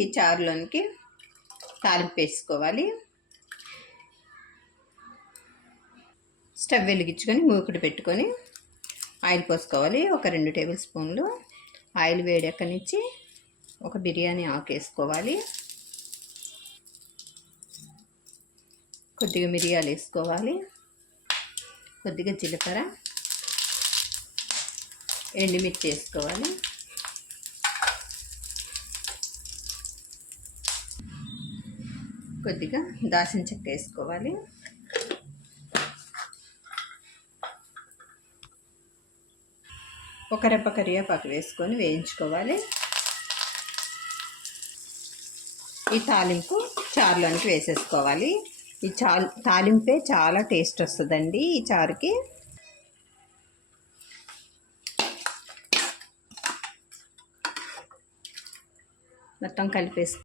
ఈ చారులోనికి తాలింపు వేసుకోవాలి. స్టవ్ వెలిగించుకొని మూకుడు పెట్టుకొని ఆయిల్ పోసుకోవాలి. ఒక రెండు టేబుల్ స్పూన్లు ఆయిల్ వేడెక్కనిచ్చి ఒక బిర్యానీ ఆకు వేసుకోవాలి. కొద్దిగా మిరియాలు వేసుకోవాలి. కొద్దిగా జీలకర్ర ఎండుమిర్చి వేసుకోవాలి. కొద్దిగా దాచిన చెక్క వేసుకోవాలి. ఒక రెప్ప కరివేపాకు వేసుకొని వేయించుకోవాలి. ఈ తాలింపు చారులోనికి వేసేసుకోవాలి. ఈ చా తాలింపే చాలా టేస్ట్ వస్తుందండి ఈ చారుకి. మొత్తం కలిపేసి